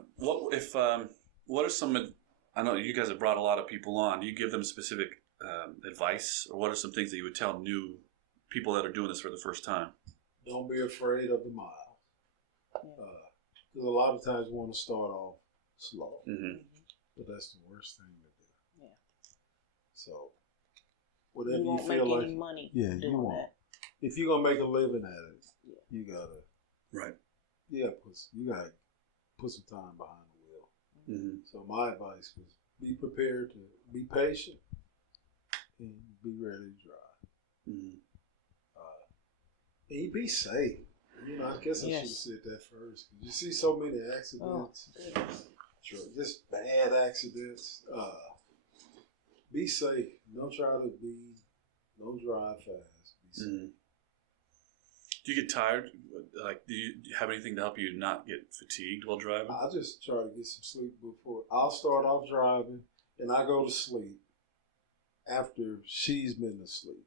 What are some? I know you guys have brought a lot of people on. Do you give them specific advice, or what are some things that you would tell new people that are doing this for the first time? Don't be afraid of the mile. Because a lot of times we want to start off slow. Mm-hmm. But that's the worst thing to do. Yeah. So whatever you feel make like, any money you won't. that. If you're gonna make a living at it, you gotta put some time behind the wheel. Mm-hmm. So my advice was be prepared to be patient and be ready to drive. Mm-hmm. And you be safe. I guess I should have said that first. You see so many accidents. Just bad accidents. Be safe. Don't drive fast. Be safe. Mm-hmm. Do you get tired? Do you have anything to help you not get fatigued while driving? I just try to get some sleep before. I'll start off driving and I go to sleep after she's been asleep.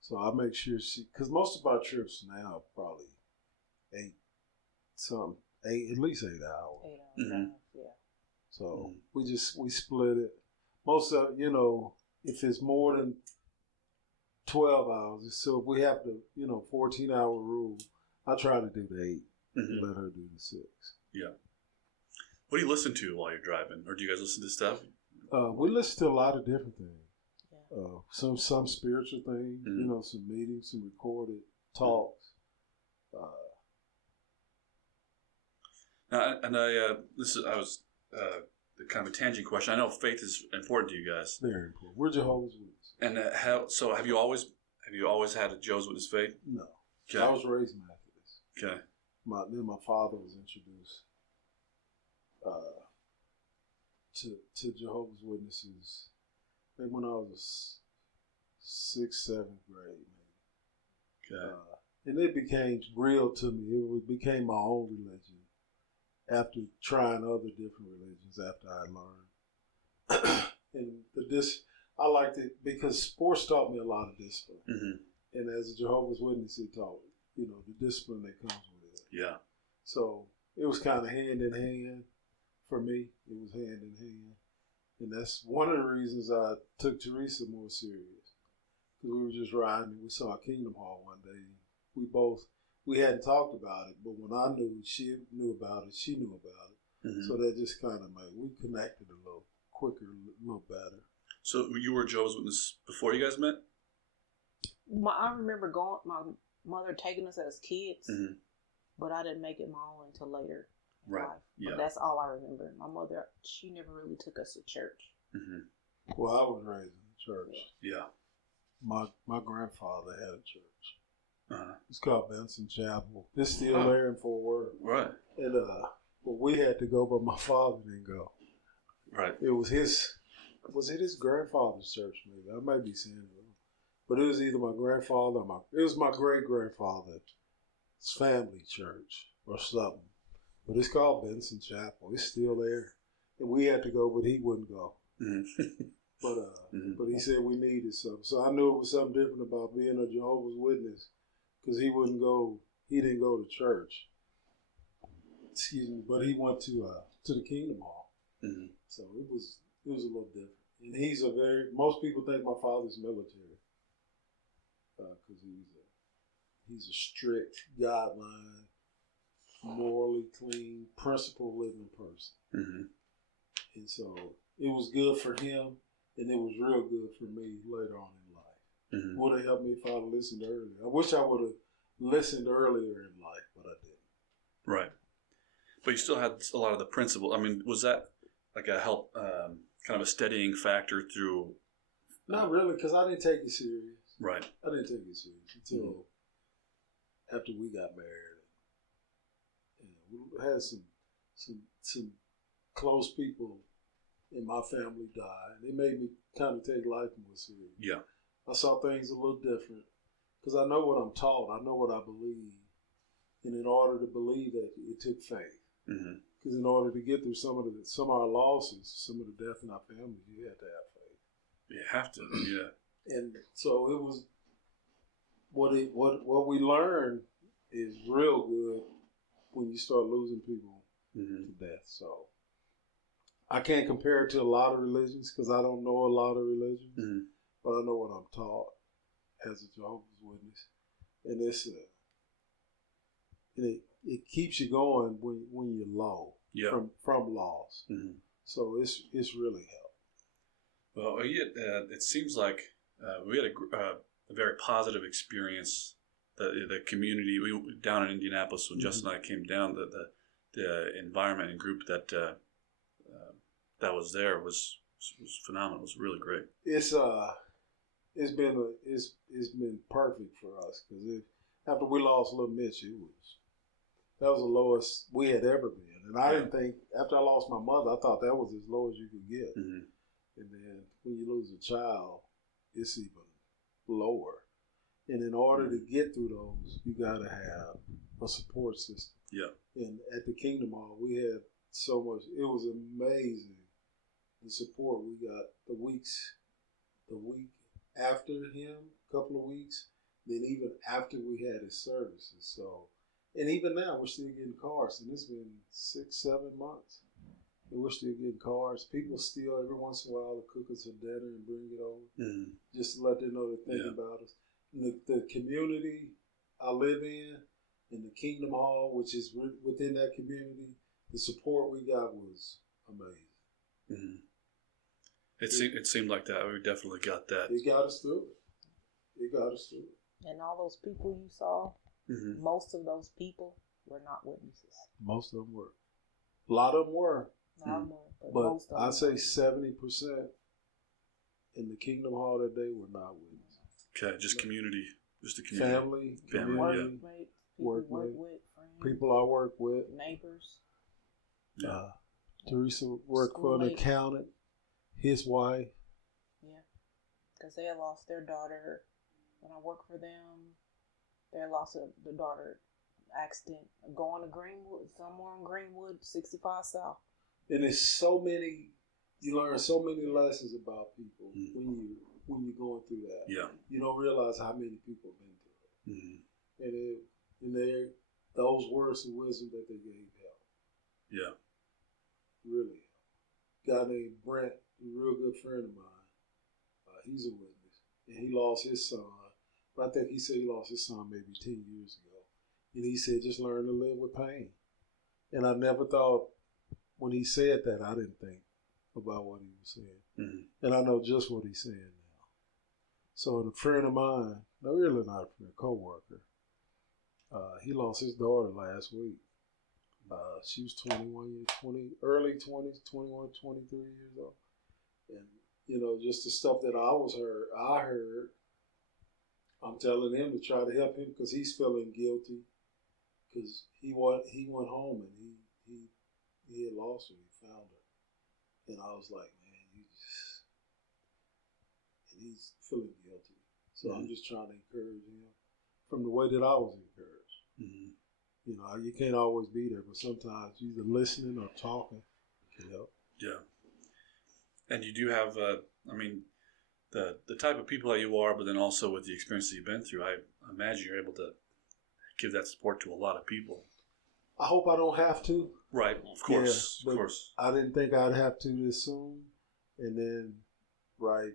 So I make sure because most of our trips now are probably at least 8 hours. 8 hours. Mm-hmm. Yeah. So we split it. Most of, if it's more than 12 hours, so if we have the 14-hour rule, I try to do the 8 and let her do the 6. Yeah. What do you listen to while you're driving, or do you guys listen to stuff? We listen to a lot of different things. Some spiritual things, some meetings, some recorded talks. Now, and I was kind of a tangent question. I know faith is important to you guys. Very important. We're Jehovah's Witnesses. And have you always had a Jehovah's Witness faith? No. Okay. I was raised Methodist. Okay. Then my father was introduced to Jehovah's Witnesses. I think when I was 6th, 7th grade, maybe. Okay. And it became real to me. It became my own religion after trying other different religions after I learned. And I liked it because sports taught me a lot of discipline. Mm-hmm. And as a Jehovah's Witness, it taught me, the discipline that comes with it. Yeah. So it was kind of hand in hand for me. It was hand in hand. And that's one of the reasons I took Theresa more serious. Because we were just riding and we saw Kingdom Hall one day. We hadn't talked about it, but when I knew, she knew about it, she knew about it. Mm-hmm. So that just kind of we connected a little quicker, a little better. So you were a Jehovah's Witness before you guys met? I remember my mother taking us as kids, but I didn't make it my own until later in life. Yeah. But that's all I remember. My mother, she never really took us to church. Mm-hmm. Well, I was raised in the church. Yeah. My grandfather had a church. Uh-huh. It's called Benson Chapel. It's still there in Fort Worth. Right. And But we had to go, but my father didn't go. Right. It was was it his grandfather's church? Maybe I might be saying it wrong, but it was either my grandfather or it was my great grandfather's family church or something. But it's called Benson Chapel. It's still there, and we had to go, but he wouldn't go. Mm-hmm. But he said we needed something, so I knew it was something different about being a Jehovah's Witness, because he wouldn't go. He didn't go to church. Excuse me, but he went to the Kingdom Hall. Mm-hmm. So it was a little different. And most people think my father's military, because he's a strict, guideline, morally clean, principle living person. Mm-hmm. And so it was good for him, and it was real good for me later on in life. Mm-hmm. Would have helped me if I'd listened earlier. I wish I would have listened earlier in life, but I didn't. Right. But you still had a lot of the principle. I mean, was that like a help, kind of a steadying factor through? Not really, because I didn't take it serious. Right. I didn't take it serious until after we got married. And we had some close people in my family die, and it made me kind of take life more serious. Yeah. I saw things a little different because I know what I'm taught. I know what I believe. And in order to believe that, it took faith. Mm-hmm. Because in order to get through some of our losses, some of the death in our families, you had to have faith. You have to, yeah. And so it was what we learned is real good when you start losing people to death. So I can't compare it to a lot of religions because I don't know a lot of religions, but I know what I'm taught as a Jehovah's Witness, and it keeps you going when you're low from loss. Mm-hmm. So it's really helped. Well, it seems like we had a very positive experience. The community down in Indianapolis when Justin and I came down, the environment and group that was there was phenomenal. It was really great. It's been perfect for us because after we lost little Mitch, that was the lowest we had ever been. And I didn't think, after I lost my mother, I thought that was as low as you could get. Mm-hmm. And then when you lose a child, it's even lower. And in order to get through those, you got to have a support system. Yeah. And at the Kingdom Hall, we had so much. It was amazing, the support we got the week after him, a couple of weeks, then even after we had his services. So, and even now, we're still getting cards, and it's been 6-7 months, and we're still getting cards. People still, every once in a while, cook us a dinner and bring it over, just to let them know they're thinking about us. And the community I live in the Kingdom Hall, which is within that community, the support we got was amazing. Mm-hmm. It seemed like that. We definitely got that. It got us through it. And all those people you saw, most of those people were not witnesses. Most of them were. A lot of them were. But most of them I'd say 70% in the Kingdom Hall that day were not witnesses. Okay, just community. Just the community. Family, workmate, people I work with. Neighbors. Theresa worked for an accountant, his wife. Yeah, because they had lost their daughter when I worked for them. They had lost the daughter accident going to Greenwood, somewhere in Greenwood, 65 South. And there's so many, you learn so many lessons about people when you're going through that. Yeah. You don't realize how many people have been through it. And those words of wisdom that they gave help. Yeah. Really help. A guy named Brent, a real good friend of mine, he's a witness. And he lost his son. But I think he said he lost his son maybe 10 years ago. And he said, just learn to live with pain. And I never thought, when he said that, I didn't think about what he was saying. And I know just what he's saying now. So a friend of mine, no, really not a friend, a co-worker, he lost his daughter last week. She was early 20s, 21, 23 years old. And, just the stuff that I heard, I'm telling him to try to help him because he's feeling guilty because he went home and he had lost her. He found her, and I was like, man, and he's feeling guilty. So I'm just trying to encourage him from the way that I was encouraged. Mm-hmm. You know, you can't always be there, but sometimes either listening or talking can help. Yeah. And you do have, the type of people that you are, but then also with the experience that you've been through, I imagine you're able to give that support to a lot of people. I hope I don't have to. Right, of course, yeah, of course. I didn't think I'd have to this soon. And then, right,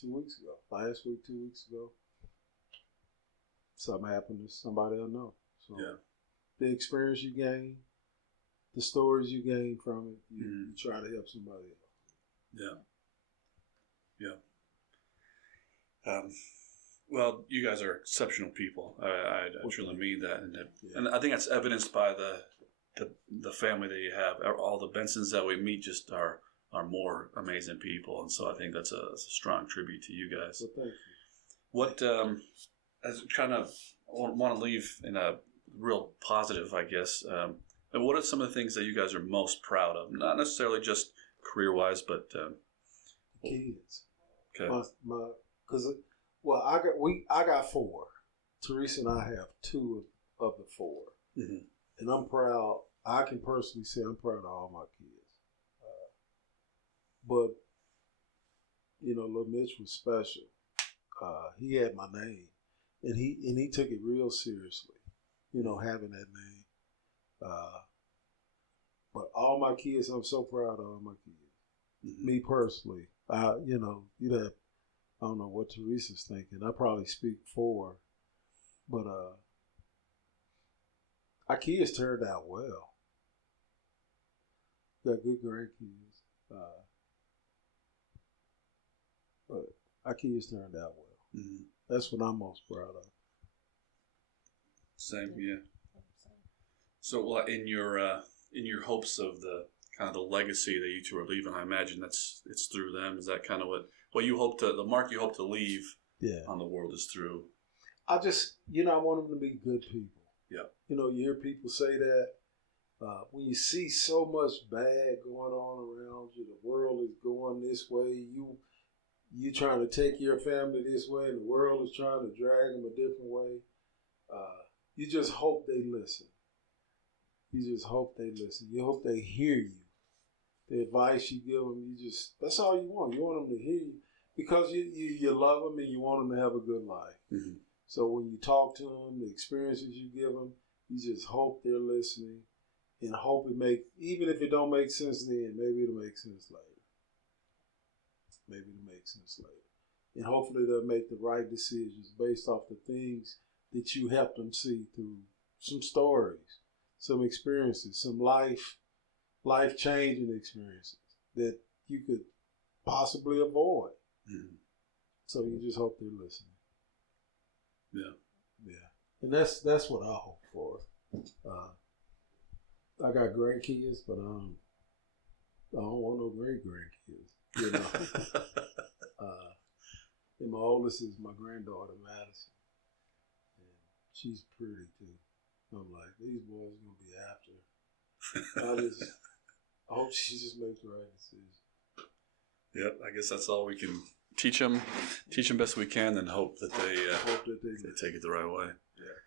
2 weeks ago, last week, 2 weeks ago, something happened to somebody I know. So the experience you gain, the stories you gain from it, you try to help somebody else. Yeah. Well, you guys are exceptional people. I truly mean that, and I think that's evidenced by the family that you have. All the Bensons that we meet just are more amazing people, and so I think that's a strong tribute to you guys. Well, thank you. What as kind of want to leave in a real positive, I guess. And what are some of the things that you guys are most proud of? Not necessarily just career-wise, but kids. Okay. I got 4. Teresa and I have 2 of the 4, and I'm proud. I can personally say I'm proud of all my kids. But you know, little Mitch was special. He had my name, and he took it real seriously. You know, having that name. But all my kids, I'm so proud of all my kids. Me personally, you know, I don't know what Teresa's thinking. I probably speak for her, but our kids turned out well. Got good grandkids, but our kids turned out well. That's what I'm most proud of. Same, yeah. So, in your hopes of the kind of the legacy that you two are leaving, I imagine it's through them. Is that kind of what you hope to, the mark you hope to leave on the world is through? I just, I want them to be good people. Yeah. You know, you hear people say that when you see so much bad going on around you, the world is going this way, you trying to take your family this way, and the world is trying to drag them a different way. You just hope they listen. You just hope they listen. You hope they hear you. The advice you give them, that's all you want. You want them to hear you because you love them and you want them to have a good life. Mm-hmm. So when you talk to them, the experiences you give them, you just hope they're listening and hope even if it don't make sense then, maybe it'll make sense later. And hopefully they'll make the right decisions based off the things that you help them see through some stories, some experiences, some life-changing experiences that you could possibly avoid. Mm-hmm. So you just hope they're listening. Yeah. And that's what I hope for. I got grandkids, but I don't want no great grandkids. You know. And my oldest is my granddaughter, Madison. And she's pretty too. I'm like, these boys are gonna be after her. I hope she just makes the right decision. Yep, I guess that's all we can teach them best we can, and hope that they take it the right way. Yeah.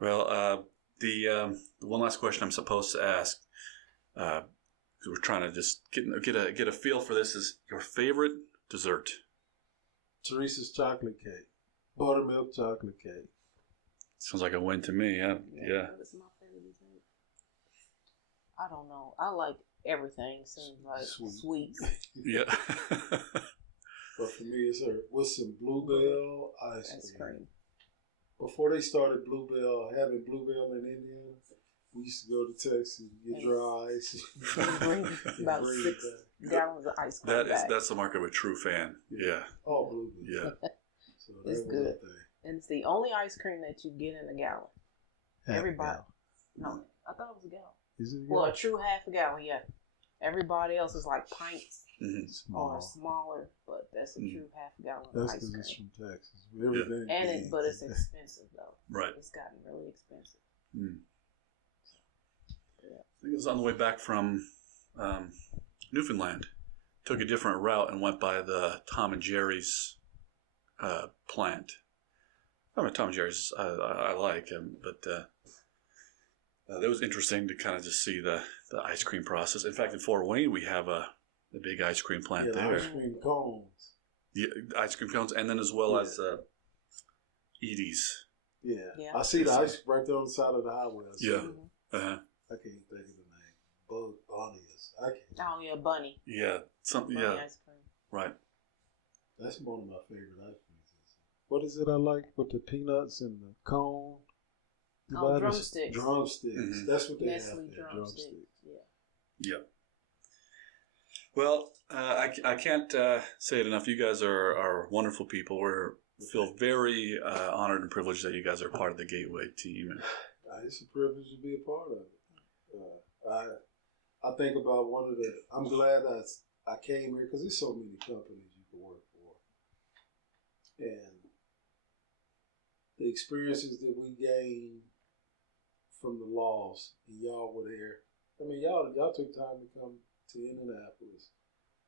Well, the one last question I'm supposed to ask, because we're trying to just get a feel for this, is your favorite dessert. Teresa's chocolate cake, buttermilk chocolate cake. Sounds like a win to me. Yeah. That's my favorite dessert. I don't know. I like everything. Seems like sweets. Yeah. But for me, it's with some Bluebell ice cream. Before they started having Bluebell in Indiana, we used to go to Texas and get dry ice. Bring about 6 gallons of ice cream. That's the mark of a true fan. Yeah. Oh, Bluebell. Yeah. So it's good. And it's the only ice cream that you get in a gallon. Everybody. No, I thought it was a gallon. Is it? Well, a true half a gallon, yeah. Everybody else is like pints or smaller, but that's a true half a gallon of ice cream. That's because it's from Texas. Everything. But it's expensive though. Right. It's gotten really expensive. I think it was on the way back from Newfoundland. Took a different route and went by the Tom and Jerry's plant. I mean, Tom and Jerry's I like, but it was interesting to kind of just see the ice cream process. In fact, in Fort Wayne, we have a big ice cream plant there. Ice cream cones. Yeah, ice cream cones, and then as well as Edie's. Yeah. I see the ice right there on the side of the highway. Uh-huh. I can't think of the name. Bunny is. I can't. Oh yeah, Bunny. Yeah, something. Bunny Yeah, ice cream. right. That's one of my favorite ice creams. What is it I like with the peanuts and the cone? Drumsticks. Drumsticks. Mm-hmm. That's what they Nestle have there. drumsticks. Yeah. Yep. Well, I can't say it enough. You guys are wonderful people. We feel very honored and privileged that you guys are part of the Gateway team. It's a privilege to be a part of it. I think about I'm glad I came here because there's so many companies you can work for. And the experiences that we gained from the loss, and y'all were there. I mean, y'all took time to come to Indianapolis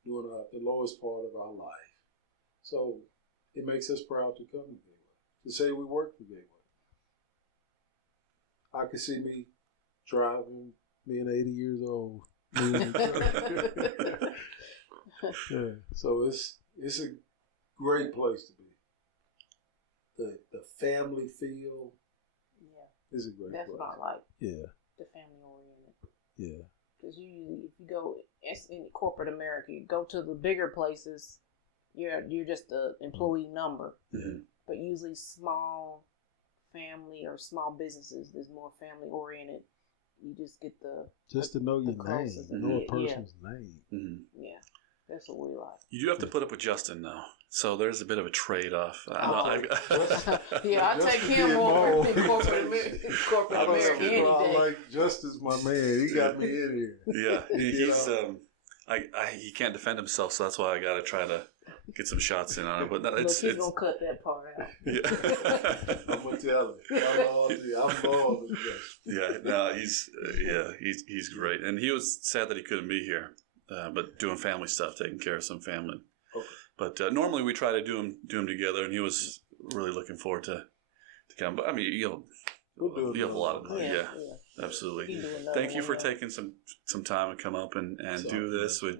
during the lowest part of our life. So it makes us proud to come to Gateway, to say we work for Gateway. I can see me driving, being 80 years old. Yeah. So it's a great place to be. The family feel is a great place. That's what I like. Yeah. The family oriented. Yeah. Because usually, if you go in corporate America, you go to the bigger places, you're just the employee number. Mm-hmm. But usually, small family or small businesses is more family oriented. You just get to know your name, know a person's name. Mm-hmm. Yeah, that's what we like. You do have to put up with Justin, though. So there's a bit of a trade-off. Yeah, I take him over in corporate America any day. I like Justin's my man. He got me in here. Yeah, he's he can't defend himself, so that's why I got to try to get some shots in on it. But he's gonna cut that part out. Yeah. I'm gonna tell him. I'm loyal to Justin. Yeah, no, he's great, and he was sad that he couldn't be here, but doing family stuff, taking care of some family. Okay. But normally we try to do them together, and he was really looking forward to come. But I mean, you have a lot of time. Yeah, absolutely. Thank you for taking some time to come up and do this. We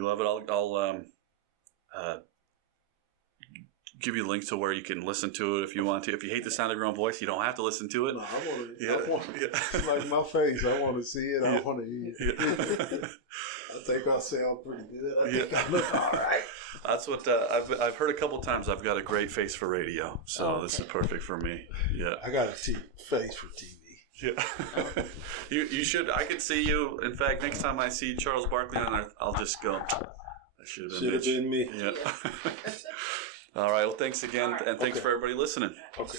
love it. I'll give you links to where you can listen to it if you want to. If you hate the sound of your own voice, you don't have to listen to it. No, I want it. It's like my face. I want to see it. I want to hear it. I think I sound pretty good. I think I look all right. That's what I've heard a couple times. I've got a great face for radio, so this is perfect for me. Yeah, I got a face for TV. Yeah, you should. I could see you. In fact, next time I see Charles Barkley on there, I'll just go. That should have been me. Yeah. All right. Well, thanks again, and thanks for everybody listening. Okay.